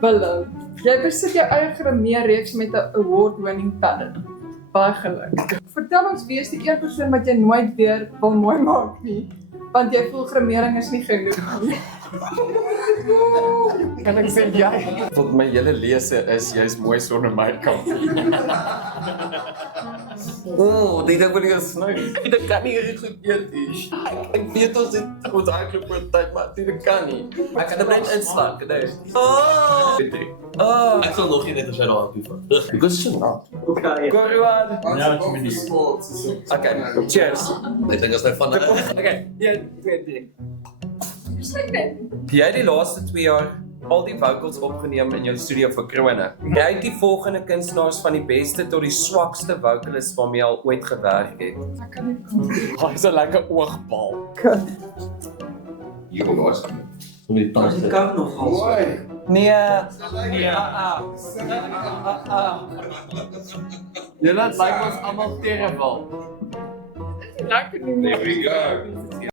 Willem, jy besit jou eie grimeerreeks met 'n award-winning talent. Baie geluk. Vertel ons wie is die een persoon wat jy nooit weer wil mooi maak nie, want jy voel grimering is nie genoeg nie. Kan ek sê jy? Tot my hele lese is jy's mooi sonder make-up. Die ding wil jy sny. Dit kan nie reg goed eet nie. Ek weet ons het ons eintlik oor tyd, maar dit kan nie. Ek kan dit net inslaan, gedink. Ek sal nog nie net as jy daar aan toe vat. Ek is so nat. Okay. Goeiedag. Ja, ek weet nie. Okay, cheers. Ek dink as hy van Okay, 1, 2, 3. Jy het die laaste 2 jaar al die vocals opgeneem in jou studio vir Krone. Jy het die volgende kunstenaars van die beste tot die swakste vocalist waarmee jy al ooit gewerk het. Ek kan nie kom. Hy is 'n lekker oogbal. Hier kom ons. Om die tans te kan nog al. Nee. Jy laat like ons almal terrible. Lekker nie. There we go.